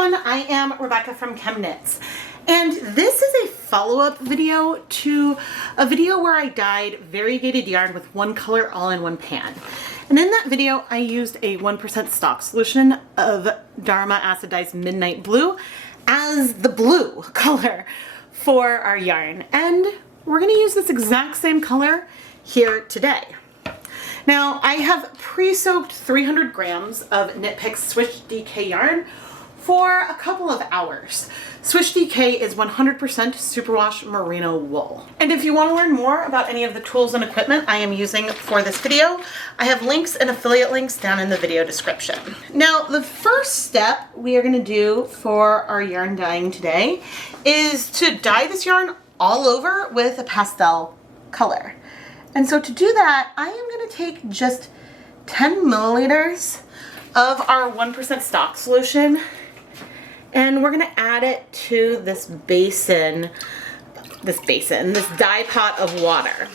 everyone, I am Rebecca from ChemKnits, and this is a follow-up video to a video where I dyed variegated yarn with one color all in one pan. And in that video I used a 1% stock solution of Dharma Acid Dye's Midnight Blue as the blue color for our yarn, and we're going to use this exact same color here today. Now, I have pre-soaked 300 grams of Knit Picks Swish DK yarn for a couple of hours. Swish DK is 100% superwash merino wool. And if you want to learn more about any of the tools and equipment I am using for this video, I have links and affiliate links down in the video description. Now, the first step we are going to do for our yarn dyeing today is to dye this yarn all over with a pastel color. And so to do that, I am going to take just 10 milliliters of our 1% stock solution, and we're going to add it to this dye pot of water.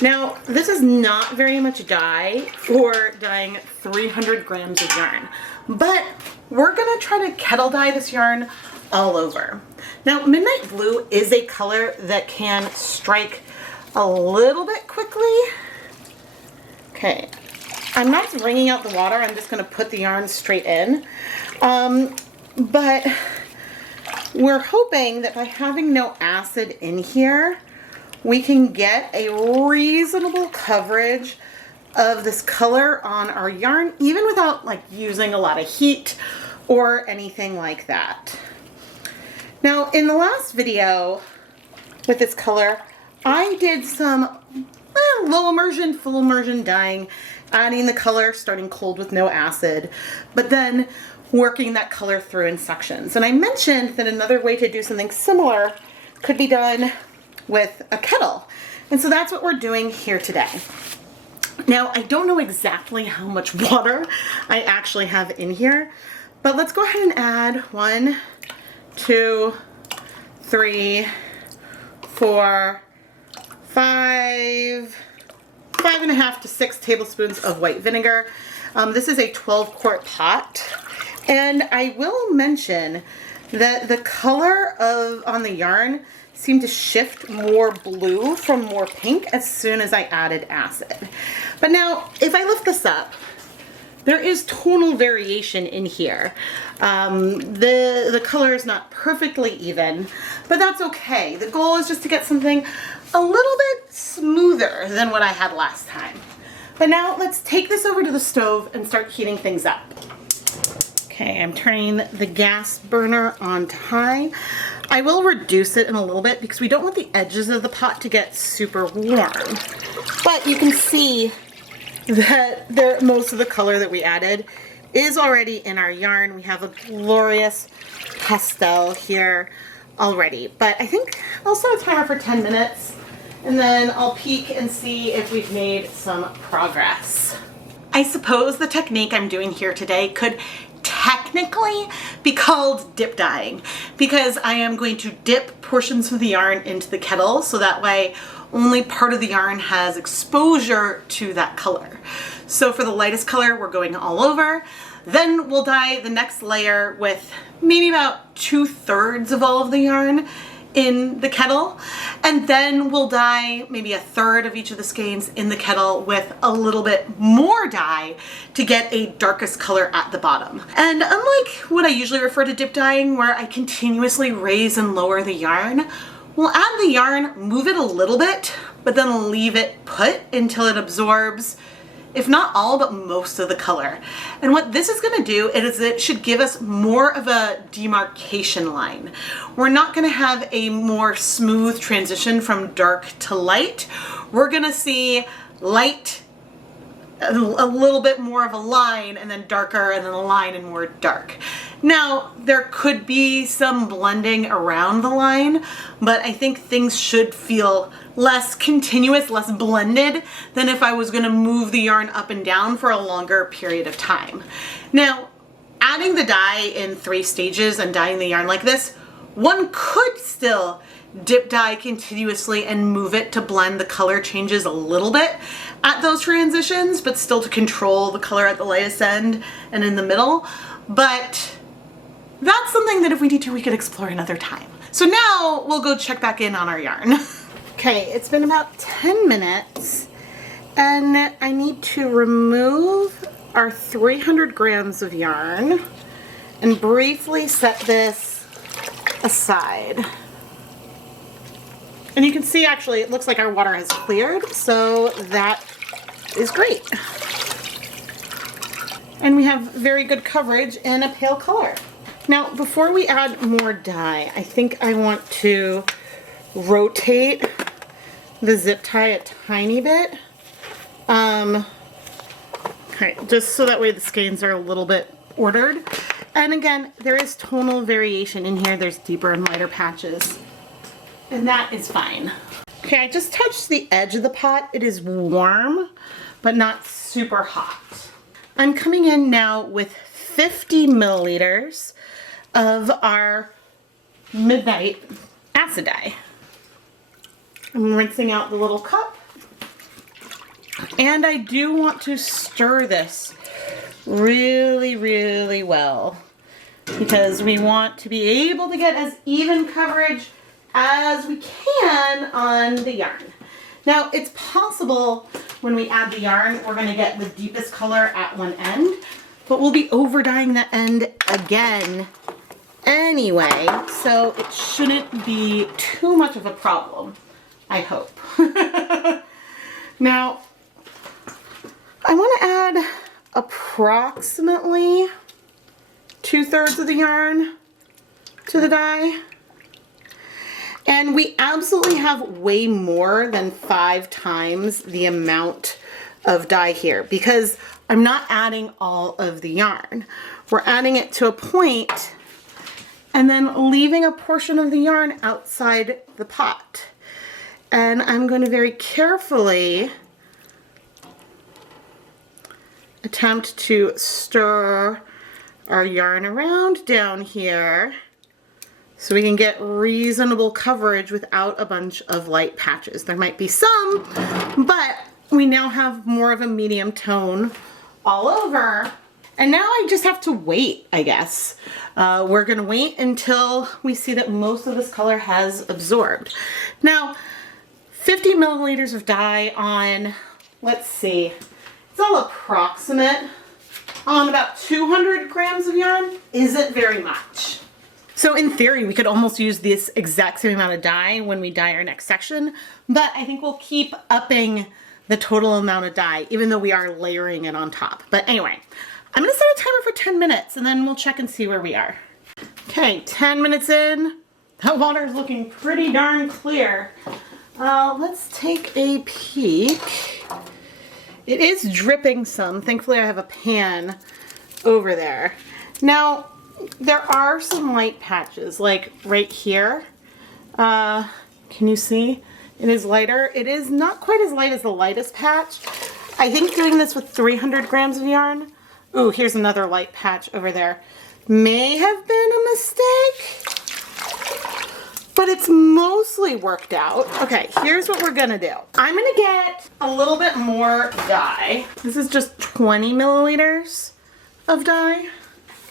Now, this is not very much dye for dyeing 300 grams of yarn, but we're going to try to kettle dye this yarn all over. Now, Midnight Blue is a color that can strike a little bit quickly. Okay, I'm not wringing out the water, I'm just going to put the yarn straight in. But we're hoping that by having no acid in here, we can get a reasonable coverage of this color on our yarn, even without like using a lot of heat or anything like that. Now, in the last video with this color, I did some low immersion, full immersion dyeing, adding the color, starting cold with no acid, but then working that color through in sections. And I mentioned that another way to do something similar could be done with a kettle. And so that's what we're doing here today. Now, I don't know exactly how much water I actually have in here, but let's go ahead and add 1, 2, 3, 4, 5.5 to 6 tablespoons of white vinegar. This is a 12-quart pot, and I will mention that the color on the yarn seemed to shift more blue from more pink as soon as I added acid. But now, if I lift this up, there is tonal variation in here. The color is not perfectly even, but that's okay. The goal is just to get something a little bit smoother than what I had last time. But now let's take this over to the stove and start heating things up. Okay, I'm turning the gas burner on to high. I will reduce it in a little bit because we don't want the edges of the pot to get super warm. But you can see that most of the color that we added is already in our yarn. We have a glorious pastel here already. But I think I'll set a timer for 10 minutes and then I'll peek and see if we've made some progress. I suppose the technique I'm doing here today could technically be called dip dyeing, because I am going to dip portions of the yarn into the kettle so that way only part of the yarn has exposure to that color. So for the lightest color, we're going all over. Then we'll dye the next layer with maybe about 2/3 of all of the yarn in the kettle, and then we'll dye maybe 1/3 of each of the skeins in the kettle with a little bit more dye to get a darkest color at the bottom. And unlike what I usually refer to dip dyeing, where I continuously raise and lower the yarn, we'll add the yarn, move it a little bit, but then leave it put until it absorbs, if not all, but most of the color. And what this is going to do is it should give us more of a demarcation line. We're not going to have a more smooth transition from dark to light. We're going to see light, a little bit more of a line, and then darker, and then a line and more dark. Now, there could be some blending around the line, but I think things should feel less continuous, less blended than if I was going to move the yarn up and down for a longer period of time. Now, adding the dye in 3 stages and dyeing the yarn like this, one could still dip dye continuously and move it to blend the color changes a little bit at those transitions, but still to control the color at the lightest end and in the middle. But that something that if we need to, we could explore another time. So now we'll go check back in on our yarn. Okay, it's been about 10 minutes and I need to remove our 300 grams of yarn and briefly set this aside. And you can see actually it looks like our water has cleared, so that is great. And we have very good coverage in a pale color. Now, before we add more dye, I think I want to rotate the zip tie a tiny bit. Okay, just so that way the skeins are a little bit ordered. And again, there is tonal variation in here. There's deeper and lighter patches. And that is fine. Okay, I just touched the edge of the pot. It is warm, but not super hot. I'm coming in now with 50 milliliters of our Midnight acid dye. I'm rinsing out the little cup. And I do want to stir this really, really well because we want to be able to get as even coverage as we can on the yarn. Now, it's possible when we add the yarn, we're going to get the deepest color at one end, but we'll be over dyeing the end again anyway, so it shouldn't be too much of a problem, I hope. Now, I want to add approximately 2/3 of the yarn to the dye. And we absolutely have way more than 5 times the amount of dye here because I'm not adding all of the yarn. We're adding it to a point and then leaving a portion of the yarn outside the pot. And I'm going to very carefully attempt to stir our yarn around down here so we can get reasonable coverage without a bunch of light patches. There might be some, but we now have more of a medium tone all over. And now I just have to wait, I guess. We're gonna wait until we see that most of this color has absorbed. Now, 50 milliliters of dye on, let's see, it's all approximate, on about 200 grams of yarn isn't very much. So in theory, we could almost use this exact same amount of dye when we dye our next section, but I think we'll keep upping the total amount of dye, even though we are layering it on top. But anyway, I'm gonna set a timer for 10 minutes and then we'll check and see where we are. Okay, 10 minutes in, that water is looking pretty darn clear. Let's take a peek. It is dripping some. Thankfully I have a pan over there. Now, there are some light patches, like right here. Can you see? It is lighter. It is not quite as light as the lightest patch. I think doing this with 300 grams of yarn, ooh, here's another light patch over there, may have been a mistake, but it's mostly worked out. Okay, here's what we're gonna do. I'm gonna get a little bit more dye. This is just 20 milliliters of dye.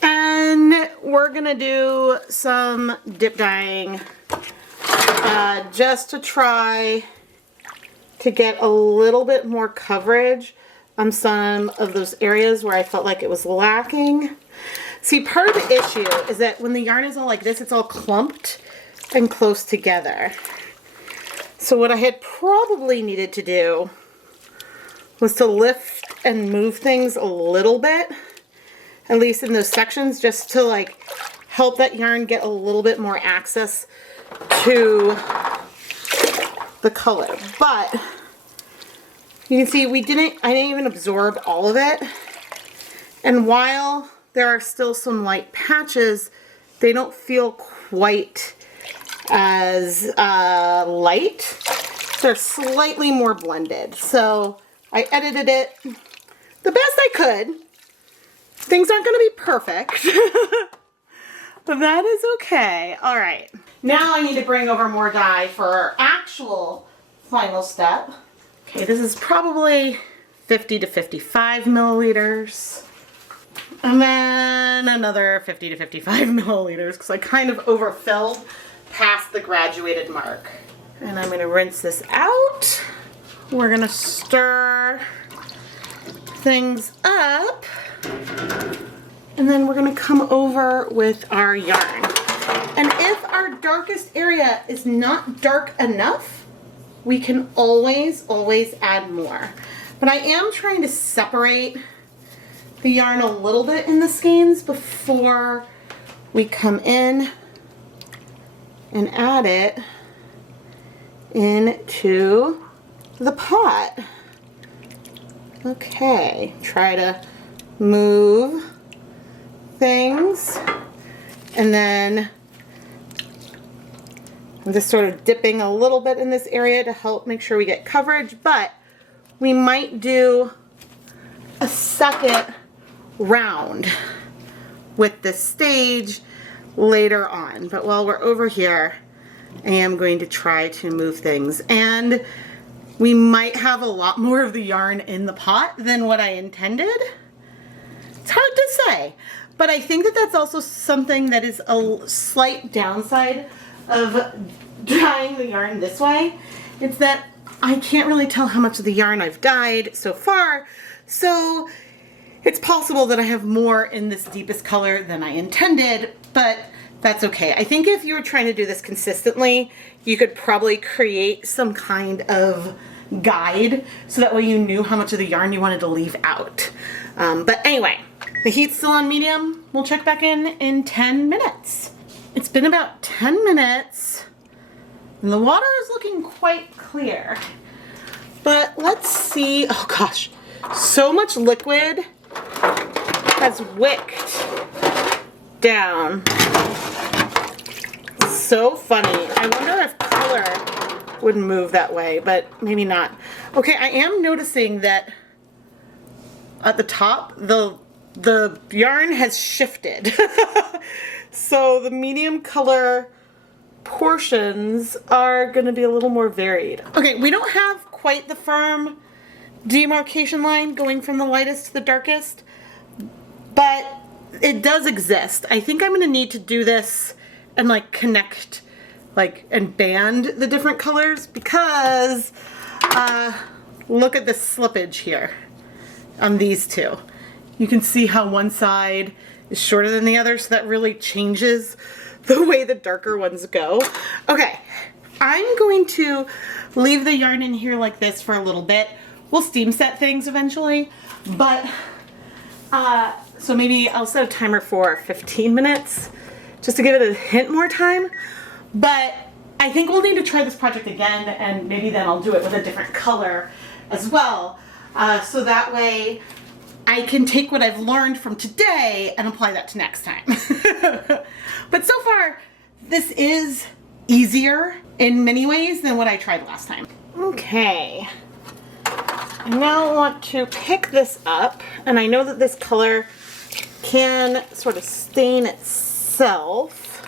And we're gonna do some dip dyeing just to try to get a little bit more coverage on some of those areas where I felt like it was lacking. See, part of the issue is that when the yarn is all like this, it's all clumped and close together. So what I had probably needed to do was to lift and move things a little bit, at least in those sections, just to like help that yarn get a little bit more access to the color. But you can see I didn't even absorb all of it. And while there are still some light patches, they don't feel quite as light. They're slightly more blended. So I edited it the best I could. Things aren't gonna be perfect, but that is okay. All right, now I need to bring over more dye for our actual final step. Okay, this is probably 50 to 55 milliliters. And then another 50 to 55 milliliters because I kind of overfilled past the graduated mark. And I'm gonna rinse this out. We're gonna stir things up. And then we're gonna come over with our yarn. And if our darkest area is not dark enough, we can always add more. But I am trying to separate the yarn a little bit in the skeins before we come in and add it into the pot. Okay, try to move things, and then I'm just sort of dipping a little bit in this area to help make sure we get coverage, but we might do a second round with this stage later on. But while we're over here, I am going to try to move things, and we might have a lot more of the yarn in the pot than what I intended. It's hard to say, but I think that that's also something that is a slight downside of dyeing the yarn this way. It's that I can't really tell how much of the yarn I've dyed so far, so it's possible that I have more in this deepest color than I intended, but that's okay. I think if you were trying to do this consistently, you could probably create some kind of guide so that way you knew how much of the yarn you wanted to leave out. But anyway, the heat's still on medium. We'll check back in 10 minutes. It's been about 10 minutes and the water is looking quite clear. But let's see, oh gosh, so much liquid has wicked down. So funny. I wonder if color would move that way, but maybe not. Okay, I am noticing that at the top, the yarn has shifted. So the medium color portions are gonna be a little more varied. Okay, we don't have quite the firm demarcation line going from the lightest to the darkest, but it does exist. I think I'm gonna need to do this and like connect, like, and band the different colors because look at the slippage here on these two. You can see how one side is shorter than the other, so that really changes the way the darker ones go. Okay, I'm going to leave the yarn in here like this for a little bit. We'll steam set things eventually, but so maybe I'll set a timer for 15 minutes just to give it a hint more time. But I think we'll need to try this project again, and maybe then I'll do it with a different color as well. So that way I can take what I've learned from today and apply that to next time. But so far, this is easier in many ways than what I tried last time. Okay, I now want to pick this up, and I know that this color can sort of stain itself.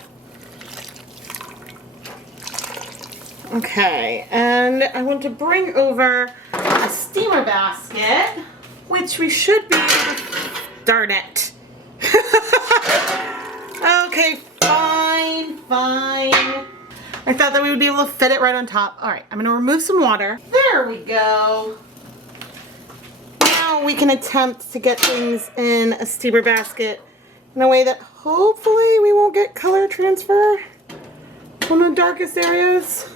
Okay, and I want to bring over a steamer basket, which we should be able to, darn it. Okay, fine. I thought that we would be able to fit it right on top. All right, I'm gonna remove some water. There we go. Now we can attempt to get things in a steamer basket in a way that hopefully we won't get color transfer from the darkest areas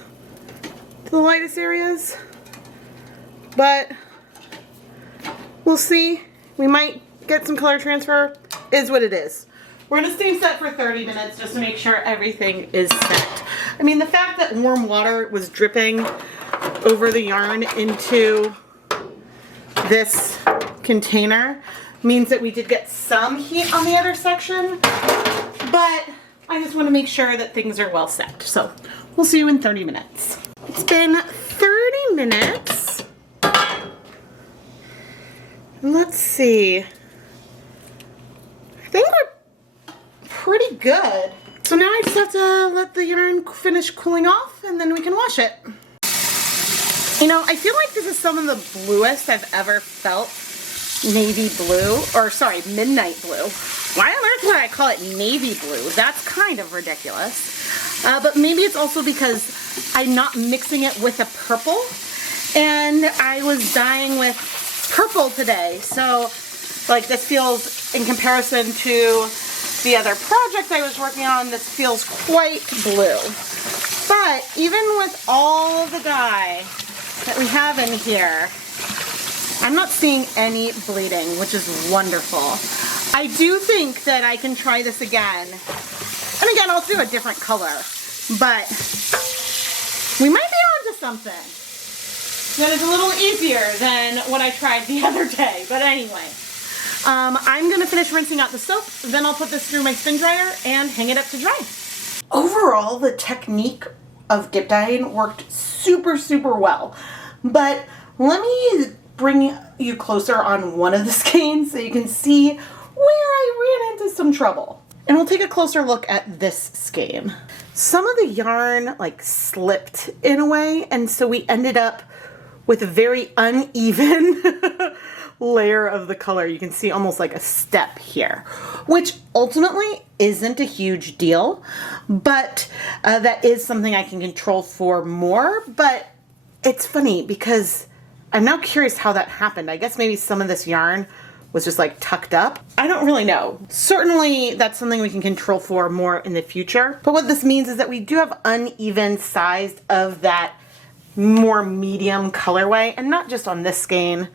to the lightest areas. But we'll see. We might get some color transfer. Is what it is. We're gonna steam set for 30 minutes just to make sure everything is set. I mean, the fact that warm water was dripping over the yarn into this container means that we did get some heat on the other section, but I just want to make sure that things are well set. So we'll see you in 30 minutes. It's been 30 minutes. Let's see. I think we're pretty good. So now I just have to let the yarn finish cooling off and then we can wash it. You know, I feel like this is some of the bluest I've ever felt navy blue, or sorry, midnight blue. Why on earth would I call it navy blue? That's kind of ridiculous. But maybe it's also because I'm not mixing it with a purple, and I was dyeing with purple today. So like this feels, in comparison to the other project I was working on, this feels quite blue. But even with all the dye that we have in here, I'm not seeing any bleeding, which is wonderful. I do think that I can try this again. And again, I'll do a different color, but we might be onto something that is a little easier than what I tried the other day. But anyway, I'm gonna finish rinsing out the soap, then I'll put this through my spin dryer and hang it up to dry. Overall, the technique of dip dyeing worked super, super well. But let me bring you closer on one of the skeins so you can see where I ran into some trouble. And we'll take a closer look at this skein. Some of the yarn like slipped in a way, and so we ended up with a very uneven layer of the color. You can see almost like a step here, which ultimately isn't a huge deal, but that is something I can control for more. But it's funny because I'm now curious how that happened. I guess maybe some of this yarn was just like tucked up. I don't really know. Certainly that's something we can control for more in the future. But what this means is that we do have uneven sized of that more medium colorway, and not just on this skein.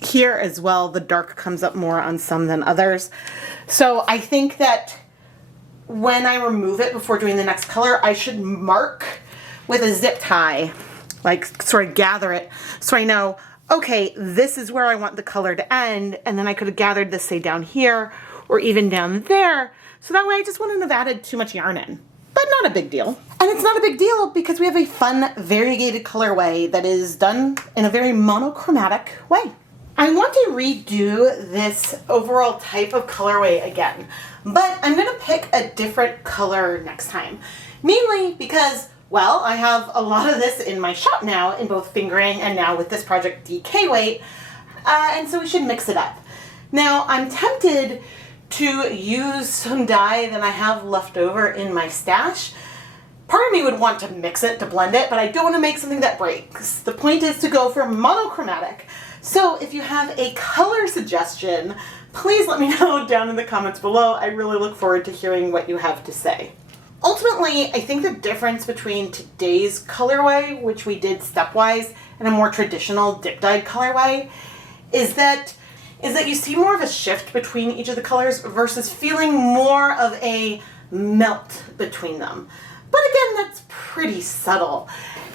Here as well, the dark comes up more on some than others. So I think that when I remove it before doing the next color, I should mark with a zip tie, like sort of gather it so I know, okay, this is where I want the color to end, and then I could have gathered this, say, down here or even down there, so that way I just wouldn't have added too much yarn in. But not a big deal. And it's not a big deal because we have a fun variegated colorway that is done in a very monochromatic way. I want to redo this overall type of colorway again, but I'm gonna pick a different color next time. Mainly because, well, I have a lot of this in my shop now in both fingering and now with this project DK weight, and so we should mix it up. Now, I'm tempted to use some dye that I have left over in my stash. Part of me would want to mix it, to blend it, but I don't want to make something that breaks. The point is to go for monochromatic. So if you have a color suggestion, please let me know down in the comments below. I really look forward to hearing what you have to say. Ultimately, I think the difference between today's colorway, which we did stepwise, and a more traditional dip dyed colorway, is that you see more of a shift between each of the colors versus feeling more of a melt between them. But again, that's pretty subtle.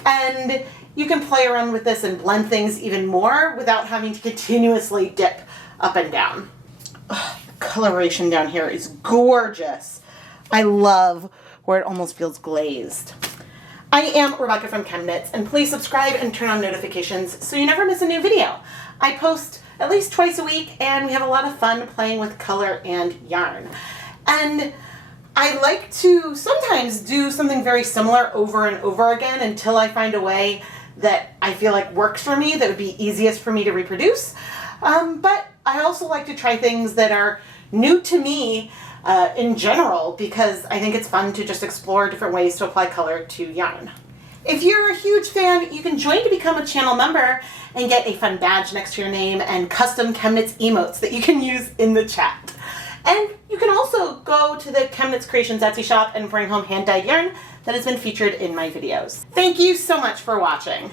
And you can play around with this and blend things even more without having to continuously dip up and down. Ugh, the coloration down here is gorgeous. I love where it almost feels glazed. I am Rebecca from ChemKnits, and please subscribe and turn on notifications so you never miss a new video. I post at least twice a week, and we have a lot of fun playing with color and yarn. And I like to sometimes do something very similar over and over again until I find a way that I feel like works for me, that would be easiest for me to reproduce. But I also like to try things that are new to me in general, because I think it's fun to just explore different ways to apply color to yarn. If you're a huge fan, you can join to become a channel member and get a fun badge next to your name and custom ChemKnits emotes that you can use in the chat. And you can also go to the ChemKnits Creations Etsy shop and bring home hand-dyed yarn that has been featured in my videos. Thank you so much for watching.